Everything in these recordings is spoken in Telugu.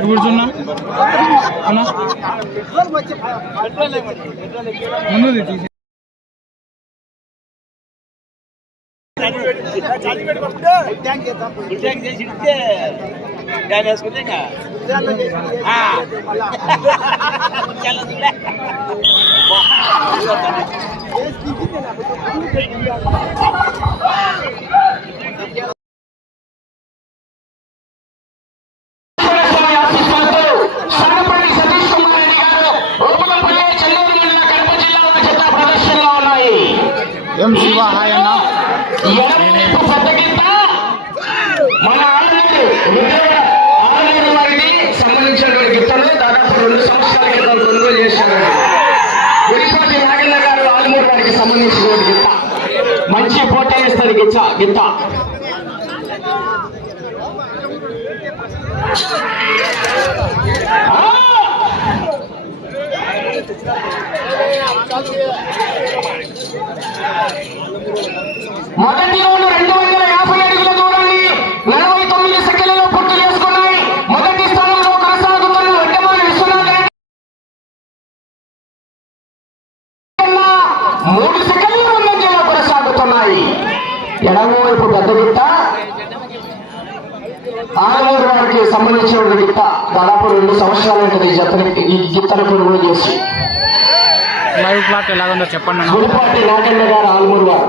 కూర్చున్నా? అన్నా ముందు తీసి. చేసి ఇస్తే దాని వేసుకుంటే ఇంకా. বাহ ఆల్మూరు వారికి గిత్త. మంచి పోటీ ఇస్తుంది గిచ్చ గిత్త. మొదటి రౌండ్ రెండు వందల యాభై అడుగుల దూరాన్ని నలభై తొమ్మిది సెకండ్లలో పూర్తి చేసుకున్నాయి మొదటి స్థానంలో కొనసాగుతున్న వడ్డమాని విశ్వనాథ్ రెడ్డి కన్నా మూడు సెకండ్ల ముందంజలో కొనసాగుతున్నాయి ఎడమవైపు పెద్ద గిట్ట. ఆరుమూరు వారికి సంబంధించిన గిట్ట. దాదాపు రెండు సంవత్సరాలు ఉంటుంది ఈ జతని ఈ గిత్తను కొనుగోలు చేసి. లైవ్ క్లాక్ ఎలాగుందో చెప్పండి అన్న. గుడిపాటి నాగన్న గారు ఆల్మూరు వారు.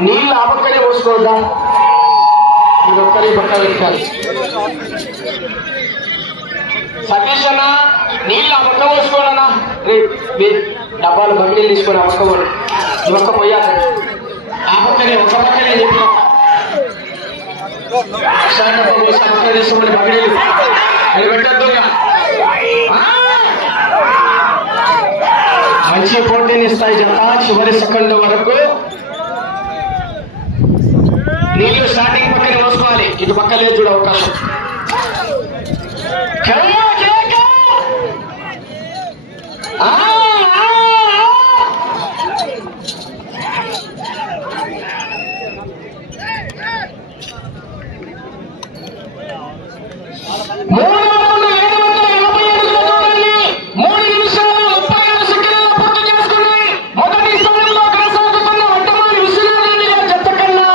అన్నా నీళ్ళు ఆపక్కనే పోసుకోవద్దా? ఇది ఒక్కరి పక్క పెట్టాలి. సతీష్ అన్న నీళ్ళు ఆ పక్క పోసుకోండి రే డబ్బాలు బండి తీసుకొని ఆ పక్క పోండి. ఈ పక్క పోయాలి. ఆ పక్కనే ఒక పక్కనే చెప్పిన ఒకసారి తీసుకోండి బకెట్లు అది పెట్టద్దు మంచి పోటీని ఇస్తాయి జత చివరి సెకండ్ వరకు. ఇటు పక్క లేదు చూడ అవకాశం. ఆ, ఆ! మూడు వందల ఏడు వందల ఎనభై అడుగుల దూరాన్ని మూడు నిమిషాలు ముప్పై ఆరు సెకండ్లలో పూర్తి చేసుకుని మొదటి స్థానంలో కొనసాగుతున్న వడ్డమాని విశ్వనాథ్ రెడ్డి గారి జత కన్నా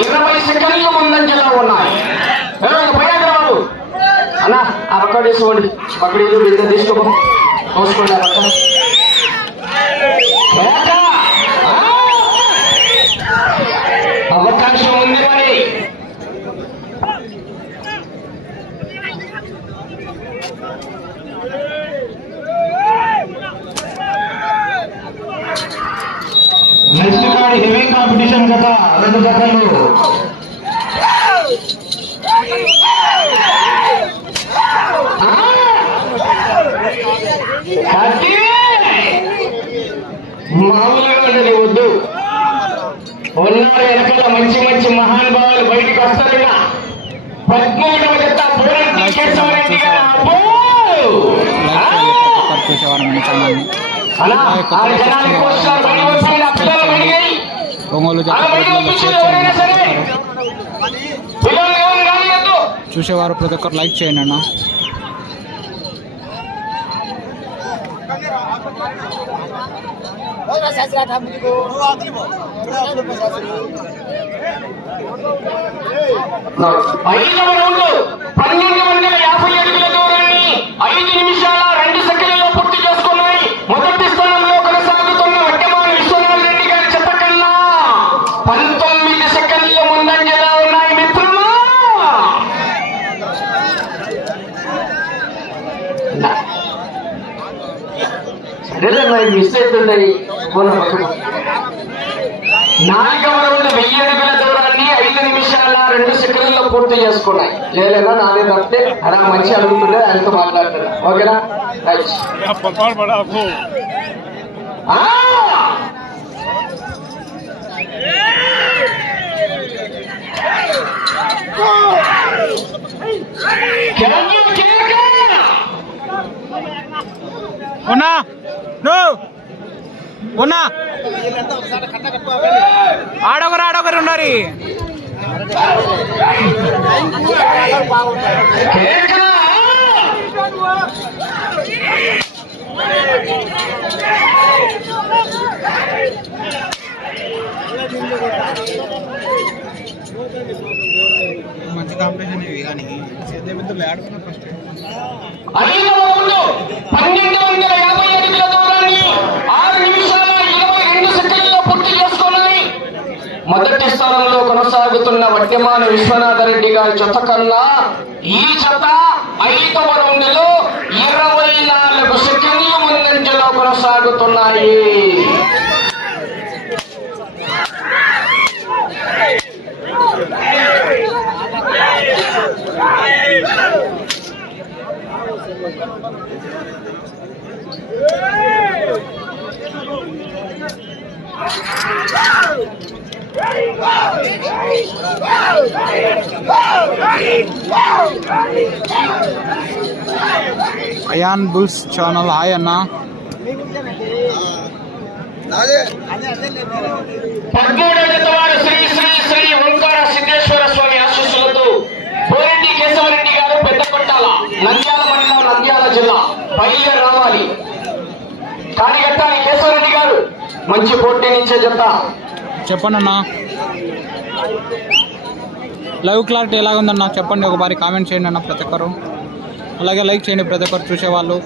ఇరవై సెకండ్లు ముందంజలో ఉన్నాయి ఏ, పోయాక బాబు అన్న చేసుకోండి పక్క తీసుకోండి పక్కడీలు బిందె తీసుకోపో. పోసుకోండి మామూలుగా ఉండని ఉన్నారు వెనకాల మంచి మంచి మహానుభావాలు బయటకు వస్తారుగా పద్మూడవ జత పూర్తి చూసేవారు ప్రతి ఒక్కరు లైక్ చేయండి అన్న. పిల్లల్ని ఎవరు రానియద్దు చూసేవారు ఐదవ రౌండ్ పన్నెండు వందల యాభై అడుగుల దూరాన్ని ఐదు నిమిషాల రెండు సెకండ్లలో పూర్తి చేసుకున్నాయి. మొదటి స్థానంలో కొనసాగుతున్న వడ్డమాన విశ్వనాథ్ రెడ్డి గారి చెత్త కన్నా పంతొమ్మిది సెకండ్ల ముందంజలో ఉన్నాయి మిత్రులు. సరేలే మిస్ అవుతుంది నాలుగవ రౌండ్ వెయ్యి అడుగుల దూరాన్ని ఐదు నిమిషాల రెండు సెకండ్లలో పూర్తి చేసుకున్నాయి. లేలేదా? నాదే తప్పితే అలా మంచి అడుగుతుండే ఆయనతో మాట్లాడుతున్నా ఓకేనా! ఉన్నా. నువ్వు ఉన్నా ఆడొకరు ఆడొకరు ఉన్నారు కేక! మంచి కాంపిటీషన్ ఇవి కానీ ఆడుకున్న ఫస్ట్ ఐదవ రౌండ్ పన్నెండు వందల యాభై అడుగుల దూరాన్ని ఆరు నిమిషాల ఇరవై రెండు సెకండ్లలో పూర్తి చేసుకున్నాయి మొదటి స్థానంలో కొనసాగుతున్న వడ్డమాన విశ్వనాథ రెడ్డి గారి జత కన్నా ఈ జత ఐదవ రౌండ్లో ఇరవై నాలుగు సెకండ్ల ముందంజలో కొనసాగుతున్నాయి అయాన్ బుల్స్ ఛానల్ హాయ్ అన్న శ్రీ శ్రీ శ్రీ ఓంకార సిద్ధేశ్వర స్వామి ఆశీస్సులతో పోరెడ్డి కేశవరెడ్డి గారు పెద్ద కొట్టాల నంద్యాల మండలం నంద్యాల జిల్లా బయలుదేరి రావాలి. కానిగట్టాలి కేశవరెడ్డి గారు మంచి పోటీ నుంచే జత. చెప్పండి అన్న. లైవ్ క్లారిటీ ఎలాగుందన్న? చెప్పండి ఒకసారి కామెంట్ చేయండి అన్న ప్రతి ఒక్కరు. అలాగే లైక్ చేయండి ప్రతి ఒక్కరు చూసేవాళ్ళు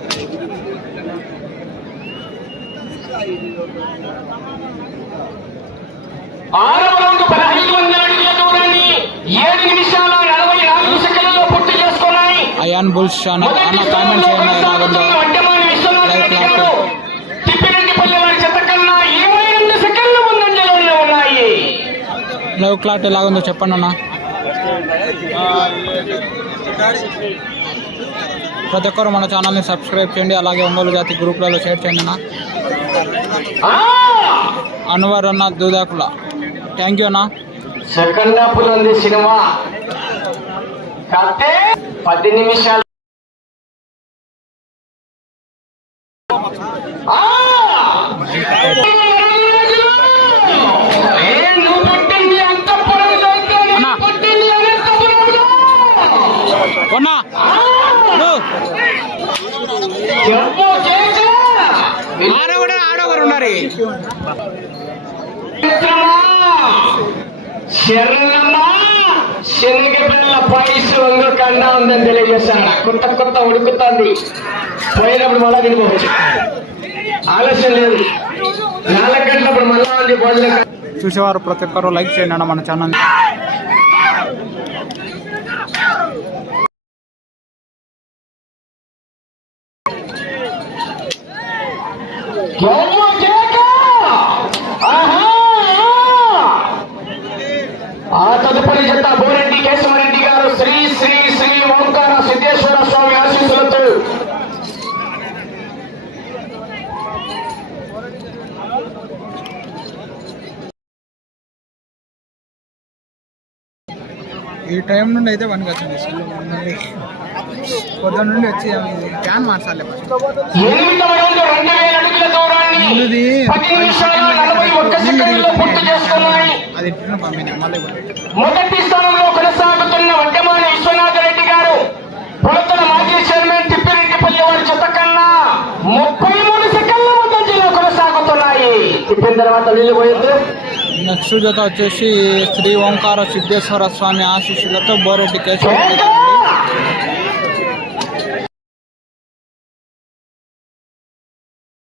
అయాన్ బుల్స్ అన్న కామెంట్ చేయండి ఎలాగుందో విశ్వనాథ లైవ్ క్లారిటీ ఎలాగుందో చెప్పండి అన్న. ప్రతి ఒక్కరు మన ఛానల్ని సబ్స్క్రైబ్ చేయండి. అలాగే ఒంగోలు జాతి గ్రూప్లలో షేర్ చేయండి అన్న! అన్వర్ అన్న దూదాకుల. థ్యాంక్ యూ అన్న. సెకండ్ ఉంది సినిమా. కాకపోతే పది నిమిషాలు. అన్నా. పుట్టింది అనంతపురంలో. ఉన్నా నువ్వు ఆడొకరు ఆడొకరు ఉన్నారు. శనగపిల్ల పైసు వంగు కన్నా ఉందని తెలియజేశాడు. కొత్త కొత్త ఉడుకుతుంది. పోయినప్పుడు మళ్ళా తినిపోవచ్చు. ఆలస్యం లేదు. నాలుగు గంటలప్పుడు మళ్ళా ఉంది భోజనం. చూసేవారు ప్రతి ఒక్కరు లైక్ చేయండి అన్న మన ఛానల్ యవ్వ కేక! ఆహా! ఆ తదుపరి జత బోరెడ్డి కేశవరెడ్డి గారు శ్రీ శ్రీ శ్రీ ఓంకార సిద్ధేశ్వర స్వామి ఆశీస్సులతో ఈ టైం నుండి అయితే పనికి వచ్చింది మళ్ళీ పొద్దున్న నుండి వచ్చి ఫ్యాన్ మార్చాలి ముందుది చేసుకున్నాయి అది ఇట్లా పంపిణీ మళ్ళీ మొదటి స్థానంలో కొనసాగుతున్న వడ్డమాన విశ్వనాథ రెడ్డి గారు పులతల మాజీ చైర్మన్ తిప్పిరెడ్డిపల్లి వారి జత కన్నా ముప్పై మూడు సెకండ్ల ముందంజలో కొనసాగుతున్నాయి. తిప్పిన తర్వాత నీళ్ళు పోయొద్దు నెక్స్ట్ జత వచ్చేసి శ్రీ ఓంకార సిద్ధేశ్వర స్వామి ఆశీస్సులతో బోరెడ్డి కేశవ.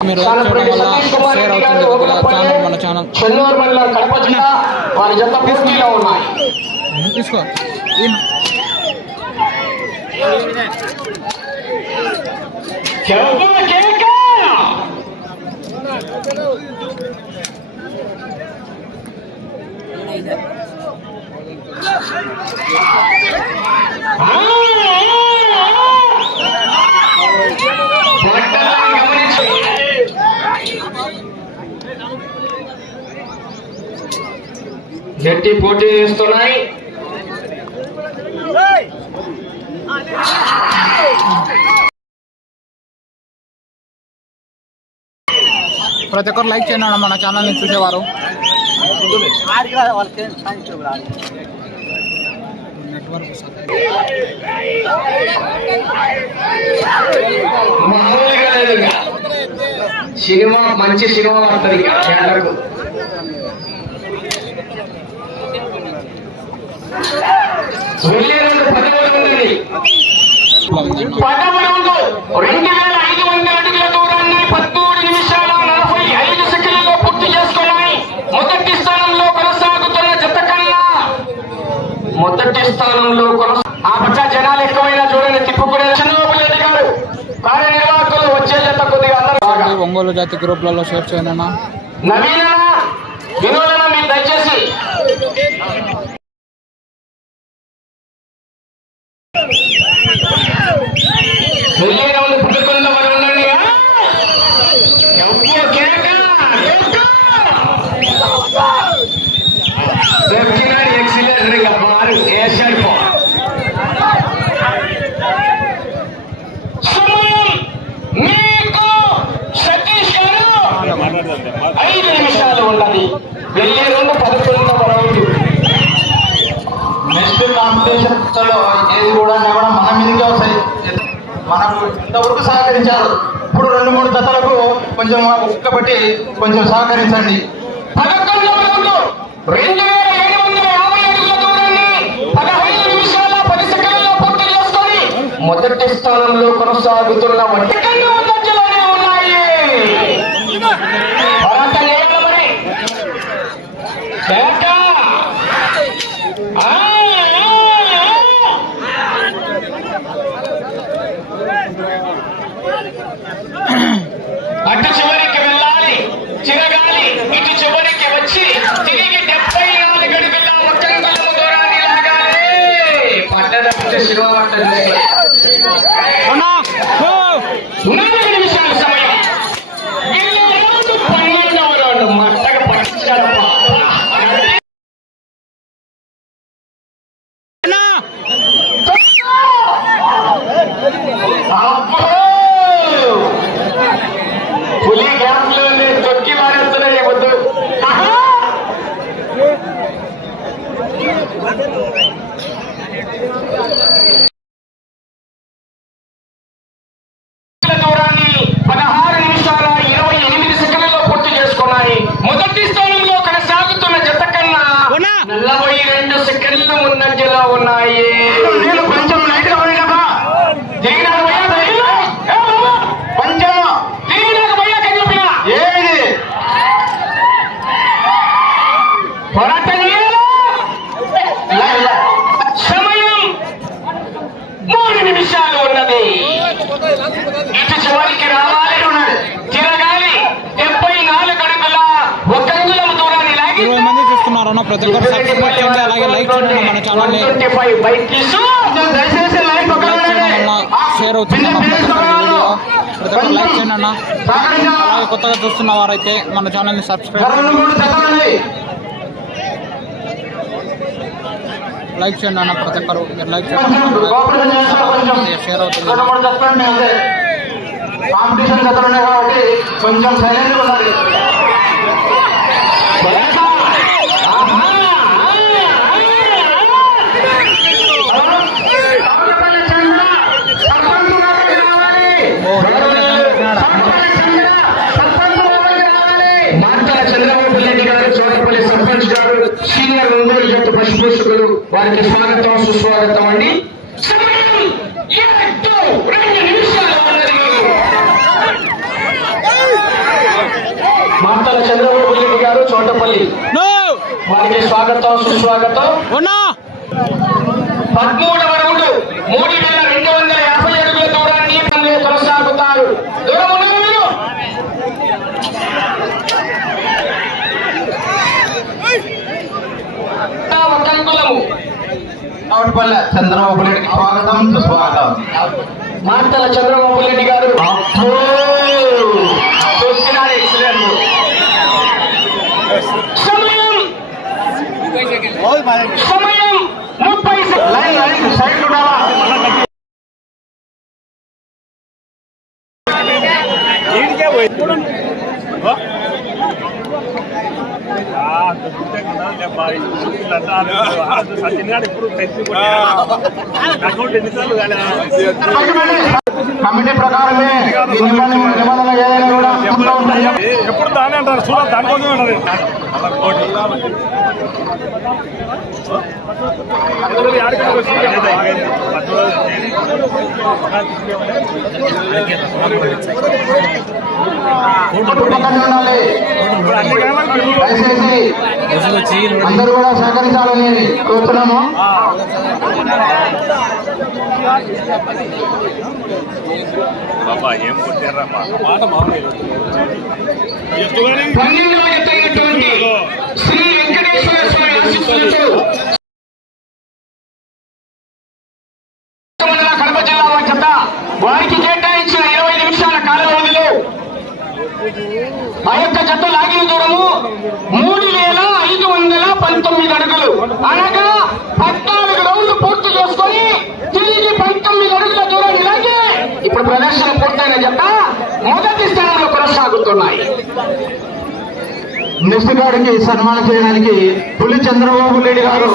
మీరు షేర్ అవుతుంది కొద్దిగా ఛానల్ మన ఛానల్. తీసుకో. గట్టి పోటీ చేస్తున్నాయి. ప్రతి ఒక్కరు లైక్ చేయండి మన ఛానల్ని చూసేవారు. సినిమా మంచి సినిమా వస్తుంది ఉన్నది పదవ రౌండ్ రెండు వేల ఐదు వందల అడుగుల దూరాన్ని పదమూడు నిమిషాల నలభై ఐదు సెకండ్లలో పూర్తి చేసుకున్నాయి మొదటి స్థానంలో కొనసాగుతున్న జత కన్నా మొదటి స్థానంలో ఆ పక్క జనాలు ఎక్కువైనా చూడండి తిప్పుకునే చంద్రబాబు రెడ్డి గారు కార్యనిర్వాహకులు వచ్చే కొద్దిగా అందరూ ఒంగోలు జాతి గ్రూప్లలో షేర్ చేయండి నవీన వినోదన మీరు దయచేసి. పుట్టుకున్న మరి ఉండండి ఆ? ఎవ్వరు కేక, కేక. దొరికినాడు ఎక్సిలెంట్ ఇక మారు వేసాడు పో సమయం మీకు సతీష్ గారు ఐదు నిమిషాలు ఉన్నది వెళ్ళే రెండు పదకొండవ రౌండ్ నెక్స్ట్ ఏది కూడా కూడా మన మీదకే వస్తాయి. మనకు ఇంతవరకు సహకరించారు. ఇప్పుడు రెండు మూడు జతలకు కొంచెం ఉక్కబట్టి కొంచెం సహకరించండి. రౌండ్ మొదటి స్థానంలో కొనసాగుతున్న వంటి てしまわれたんです。ప్రతి ఒక్కరు సబ్స్క్రైబ్ చేయండి. అలాగే లైక్ చేయండి. మన ఛానల్ని షేర్ అవుతుంది ప్రతి ఒక్కరు లైక్ చేయండి అన్న. అలాగే కొత్తగా చూస్తున్న వారైతే మన ఛానల్ని సబ్స్క్రైబ్ లైక్ చేయండి. అన్న. ప్రతి ఒక్కరు లైక్ చేయండి. షేర్ అవుతుంది. కాంపిటీషన్ కొంచెం సైలెంట్ ఉండాలి వారికి స్వాగతం సుస్వాగతం అండి. మాతల చంద్రబాబు రెడ్డి గారు చోటపల్లి. వారికి స్వాగతం సుస్వాగతం. పద్మూడవ రౌండ్ మూడు వేల రెండు వందల రావులపల్లె చంద్రబాబు రెడ్డికి స్వాగతం సుస్వాగతం. మాటల చంద్రబాబు రెడ్డి గారు. సమయం. సమయం ముప్పై లైన్ లైన్ సైడ్ ఉండాలా ఎప్పుడు దాని అంటారు? చూడాలి దానికోసమే అంటారు. అందరూ కూడా సహకరించాలని కోరుతున్నాము బాబా ఏం కొట్టారమ్మా? మాట మామూలు. నిర్మాణం చేయడానికి పులి చంద్రబాబు నాయుడు గారు